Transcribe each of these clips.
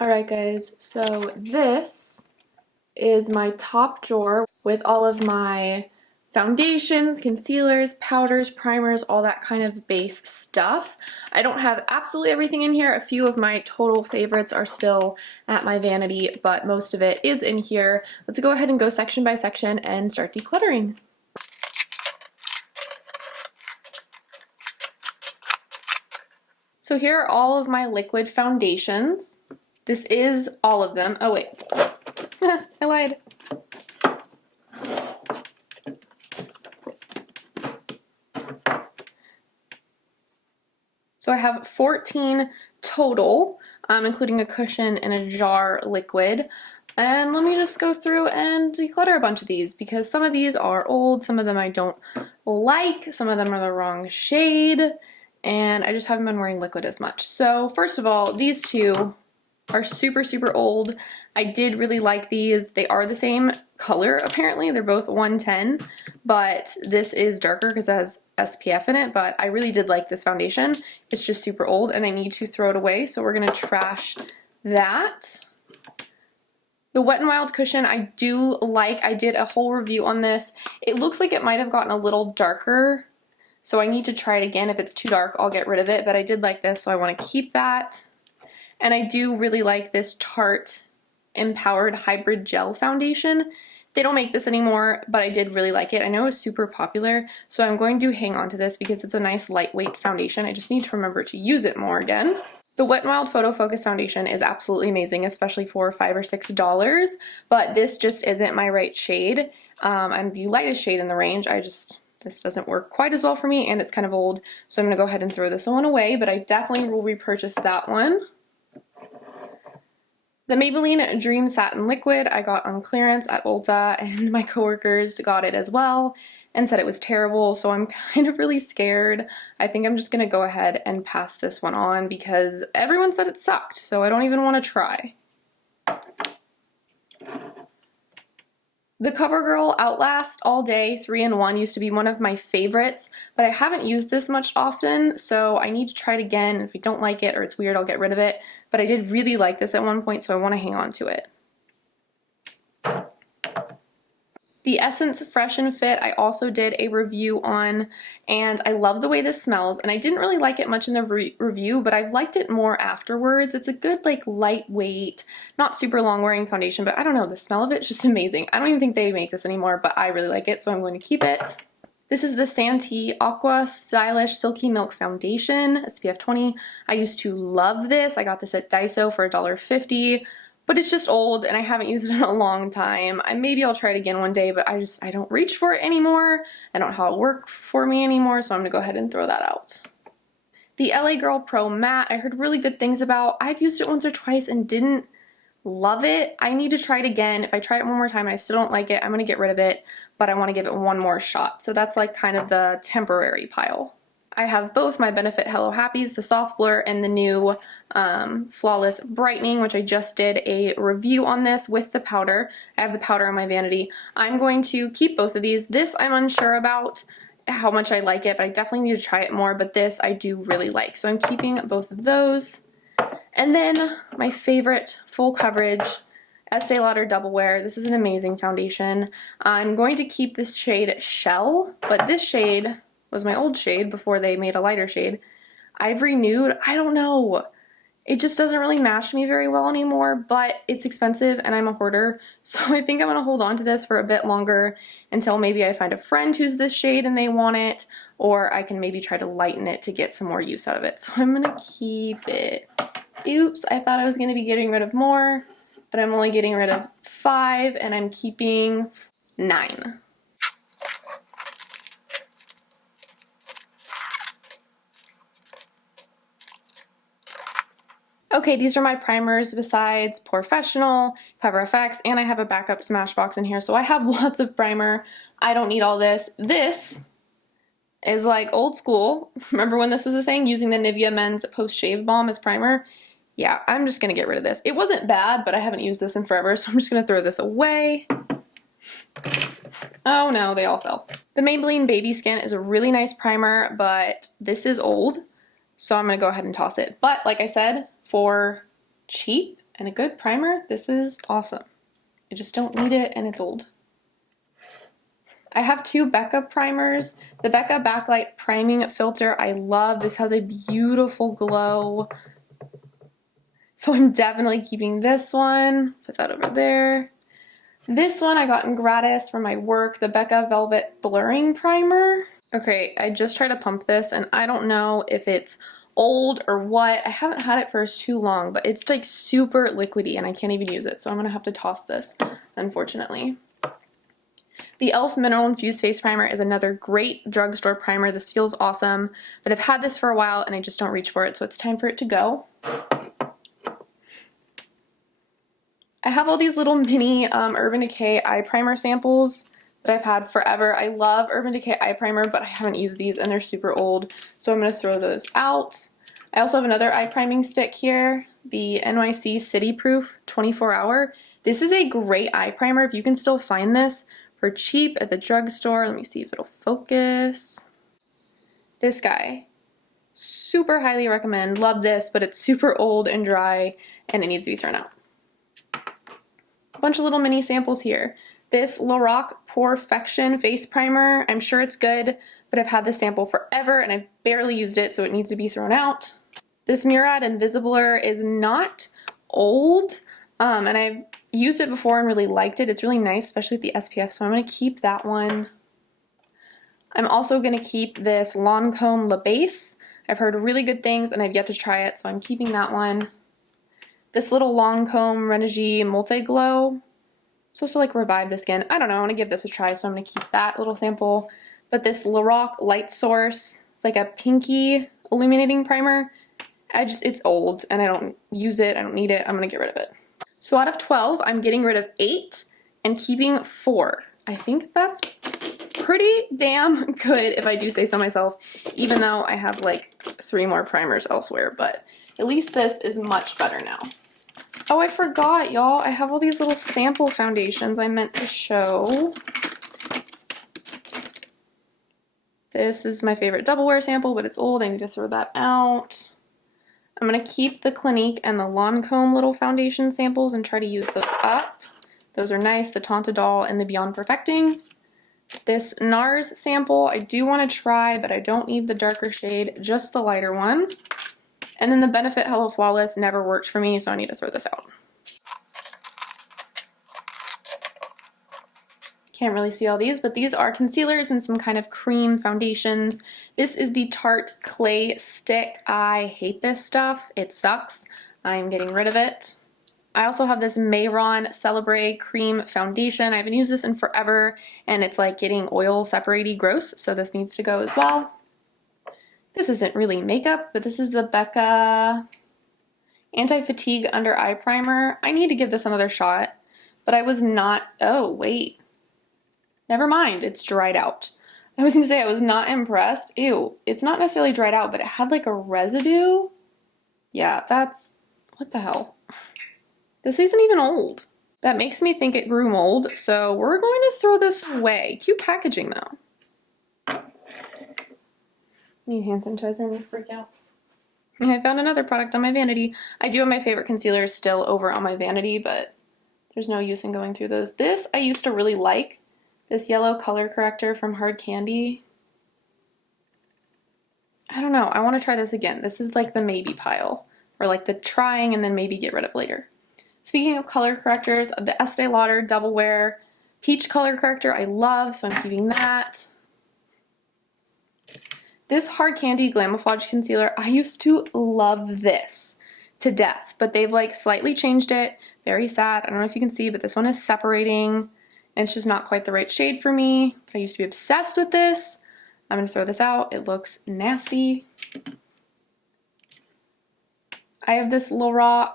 Alright guys, so this is my top drawer with all of my foundations, concealers, powders, primers, all that kind of base stuff. I don't have absolutely everything in here. A few of my total favorites are still at my vanity, but most of it is in here. Let's go ahead and go section by section and start decluttering. So here are all of my liquid foundations. This is all of them. Oh wait, I lied. So I have 14 total, including a cushion and a jar liquid. And let me just go through and declutter a bunch of these because some of these are old, some of them I don't like, some of them are the wrong shade, and I just haven't been wearing liquid as much. So first of all, these two are super, super old. I did really like these. They are the same color, apparently. They're both 110, but this is darker because it has SPF in it, but I really did like this foundation. It's just super old and I need to throw it away, so we're gonna trash that. The Wet n Wild cushion I do like. I did a whole review on this. It looks like it might have gotten a little darker, so I need to try it again. If it's too dark, I'll get rid of it, but I did like this, so I want to keep that. And I do really like this Tarte Empowered Hybrid Gel Foundation. They don't make this anymore, but I did really like it. I know it was super popular, so I'm going to hang on to this because it's a nice lightweight foundation. I just need to remember to use it more again. The Wet n Wild Photo Focus Foundation is absolutely amazing, especially for $5 or $6, but this just isn't my right shade. I'm the lightest shade in the range. This doesn't work quite as well for me, and it's kind of old, so I'm going to go ahead and throw this one away, but I definitely will repurchase that one. The Maybelline Dream Satin Liquid I got on clearance at Ulta, and my coworkers got it as well and said it was terrible, so I'm kind of really scared. I think I'm just going to go ahead and pass this one on because everyone said it sucked, so I don't even want to try. The CoverGirl Outlast All Day 3-in-1 used to be one of my favorites, but I haven't used this much often, so I need to try it again. If I don't like it or it's weird, I'll get rid of it. But I did really like this at one point, so I want to hang on to it. The Essence Fresh and Fit I also did a review on, and I love the way this smells, and I didn't really like it much in the review, but I liked it more afterwards. It's a good, like, lightweight, not super long-wearing foundation, but I don't know, the smell of it is just amazing. I don't even think they make this anymore, but I really like it, so I'm going to keep it. This is the Santee Aqua Stylish Silky Milk Foundation, SPF 20. I used to love this. I got this at Daiso for $1.50. But it's just old and I haven't used it in a long time. Maybe I'll try it again one day, but I don't reach for it anymore. I don't know how it works for me anymore, so I'm gonna go ahead and throw that out. The LA Girl Pro Matte, I heard really good things about. I've used it once or twice and didn't love it. I need to try it again. If I try it one more time and I still don't like it, I'm gonna get rid of it, but I wanna give it one more shot. So that's like kind of the temporary pile. I have both my Benefit Hello Happies, the Soft Blur, and the new Flawless Brightening, which I just did a review on this with the powder. I have the powder on my vanity. I'm going to keep both of these. This I'm unsure about how much I like it, but I definitely need to try it more, but this I do really like. So I'm keeping both of those. And then my favorite full coverage Estee Lauder Double Wear. This is an amazing foundation. I'm going to keep this shade Shell, but this shade was my old shade before they made a lighter shade. Ivory Nude, I don't know. It just doesn't really match me very well anymore, but it's expensive and I'm a hoarder, so I think I'm gonna hold on to this for a bit longer until maybe I find a friend who's this shade and they want it, or I can maybe try to lighten it to get some more use out of it. So I'm gonna keep it. Oops, I thought I was gonna be getting rid of more, but I'm only getting rid of 5 and I'm keeping 9. Okay, these are my primers besides Professional, Cover FX, and I have a backup Smashbox in here, so I have lots of primer. I don't need all this. This is like old school. Remember when this was a thing, using the Nivea Men's Post Shave Balm as primer? Yeah, I'm just gonna get rid of this. It wasn't bad, but I haven't used this in forever, so I'm just gonna throw this away. Oh no, they all fell. The Maybelline Baby Skin is a really nice primer, but this is old. So I'm gonna go ahead and toss it. But like I said, for cheap and a good primer, this is awesome. I just don't need it and it's old. I have two Becca primers. The Becca Backlight Priming Filter I love. This has a beautiful glow. So I'm definitely keeping this one. Put that over there. This one I got in gratis from my work, the Becca Velvet Blurring Primer. Okay, I just tried to pump this and I don't know if it's old or what. I haven't had it for too long, but it's like super liquidy and I can't even use it. So I'm gonna have to toss this, unfortunately. The e.l.f. Mineral Infused Face Primer is another great drugstore primer. This feels awesome, but I've had this for a while and I just don't reach for it, so it's time for it to go. I have all these little mini Urban Decay eye primer samples that I've had forever. I love Urban Decay eye primer, but I haven't used these and they're super old, so I'm going to throw those out. I also have another eye priming stick here, the NYC City Proof 24 Hour. This is a great eye primer if you can still find this for cheap at the drugstore. Let me see if it'll focus. This guy. Super highly recommend. Love this, but it's super old and dry and it needs to be thrown out. A bunch of little mini samples here. This Lorac Perfection Face Primer, I'm sure it's good, but I've had this sample forever and I've barely used it, so it needs to be thrown out. This Murad Invisibler is not old, and I've used it before and really liked it. It's really nice, especially with the SPF, so I'm going to keep that one. I'm also going to keep this Lancome La Base. I've heard really good things and I've yet to try it, so I'm keeping that one. This little Lancome Renegi Multi Glow, supposed to like revive the skin. I don't know, I want to give this a try, so I'm going to keep that little sample. But this Lorac Light Source, it's like a pinky illuminating primer. It's old and I don't use it, I don't need it, I'm going to get rid of it. So out of 12, I'm getting rid of 8 and keeping 4. I think that's pretty damn good if I do say so myself, even though I have like 3 more primers elsewhere, but at least this is much better now. Oh, I forgot, y'all. I have all these little sample foundations I meant to show. This is my favorite double wear sample, but it's old. I need to throw that out. I'm going to keep the Clinique and the Lancome little foundation samples and try to use those up. Those are nice, the Tantadol and the Beyond Perfecting. This NARS sample I do want to try, but I don't need the darker shade, just the lighter one. And then the Benefit Hello Flawless never worked for me, so I need to throw this out. Can't really see all these, but these are concealers and some kind of cream foundations. This is the Tarte Clay Stick. I hate this stuff. It sucks. I'm getting rid of it. I also have this Mayron Celebre Cream Foundation. I haven't used this in forever, and it's like getting oil separaty gross, so this needs to go as well. This isn't really makeup, but this is the Becca Anti-Fatigue Under Eye Primer. I need to give this another shot, but I was not, oh wait, never mind, it's dried out. I was gonna say I was not impressed. Ew, it's not necessarily dried out, but it had like a residue. Yeah, that's, what the hell? This isn't even old. That makes me think it grew mold, so we're going to throw this away. Cute packaging though. Need hand sanitizer, I'm gonna freak out. I found another product on my vanity. I do have my favorite concealers still over on my vanity, but there's no use in going through those. This I used to really like. This yellow color corrector from Hard Candy. I don't know, I want to try this again. This is like the maybe pile, or like the trying and then maybe get rid of later. Speaking of color correctors, the Estee Lauder Double Wear Peach Color Corrector I love, so I'm keeping that. This Hard Candy Glamouflage Concealer, I used to love this to death, but they've like slightly changed it. Very sad. I don't know if you can see, but this one is separating and it's just not quite the right shade for me. But I used to be obsessed with this. I'm going to throw this out. It looks nasty. I have this Lorac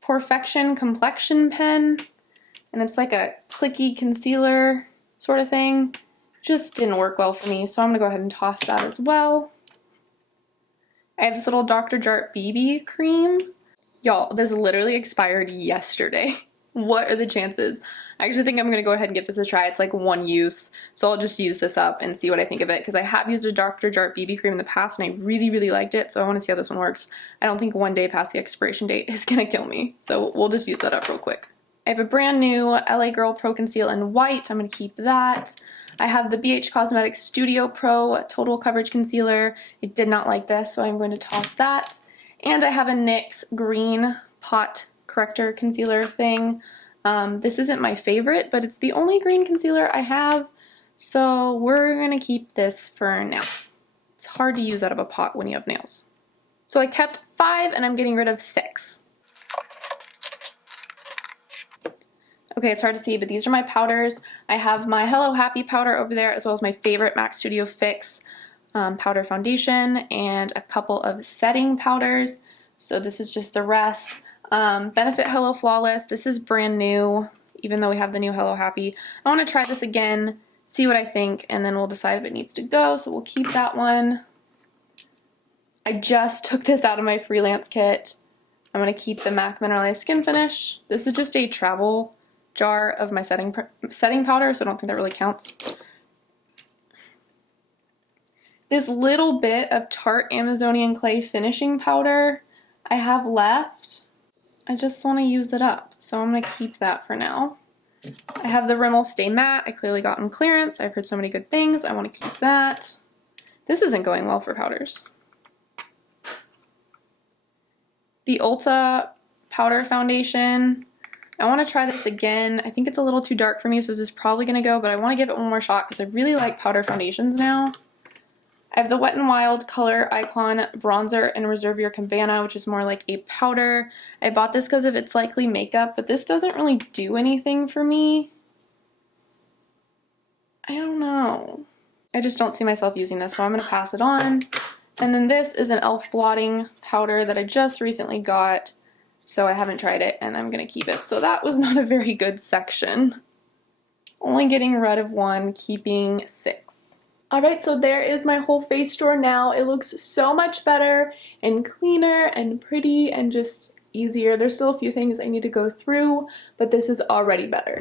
Perfection Complexion Pen, and it's like a clicky concealer sort of thing. Just didn't work well for me, so I'm gonna go ahead and toss that as well. I have this little Dr. Jart BB cream. Y'all, this literally expired yesterday. What are the chances? I actually think I'm going to go ahead and give this a try. It's like one use, so I'll just use this up and see what I think of it, because I have used a Dr. Jart BB cream in the past and I really, really liked it, so I want to see how this one works. I don't think one day past the expiration date is going to kill me, so we'll just use that up real quick. I have a brand new LA Girl Pro Conceal in white. I'm going to keep that. I have the BH Cosmetics Studio Pro Total Coverage Concealer. I did not like this, so I'm going to toss that. And I have a NYX Green Pot Corrector Concealer thing. This isn't my favorite, but it's the only green concealer I have, so we're going to keep this for now. It's hard to use out of a pot when you have nails. So I kept 5 and I'm getting rid of 6. Okay, it's hard to see, but these are my powders. I have my Hello Happy powder over there, as well as my favorite MAC Studio Fix powder foundation, and a couple of setting powders. So this is just the rest. Benefit Hello Flawless. This is brand new, even though we have the new Hello Happy. I want to try this again, see what I think, and then we'll decide if it needs to go, so we'll keep that one. I just took this out of my freelance kit. I'm going to keep the MAC Mineralized Skin Finish. This is just a travel jar of my setting powder, so I don't think that really counts. This little bit of Tarte Amazonian Clay finishing powder I have left. I just want to use it up, so I'm going to keep that for now. I have the Rimmel Stay Matte. I clearly got on clearance. I've heard so many good things. I want to keep that. This isn't going well for powders. The Ulta Powder Foundation. I want to try this again. I think it's a little too dark for me, so this is probably going to go, but I want to give it one more shot because I really like powder foundations now. I have the Wet n Wild Color Icon Bronzer in Reserve Your Cabana, which is more like a powder. I bought this because of its likely makeup, but this doesn't really do anything for me. I don't know. I just don't see myself using this, so I'm going to pass it on. And then this is an e.l.f. blotting powder that I just recently got, so I haven't tried it, and I'm going to keep it. So that was not a very good section. Only getting rid of 1, keeping 6. Alright, so there is my whole face drawer now. It looks so much better and cleaner and pretty and just easier. There's still a few things I need to go through, but this is already better.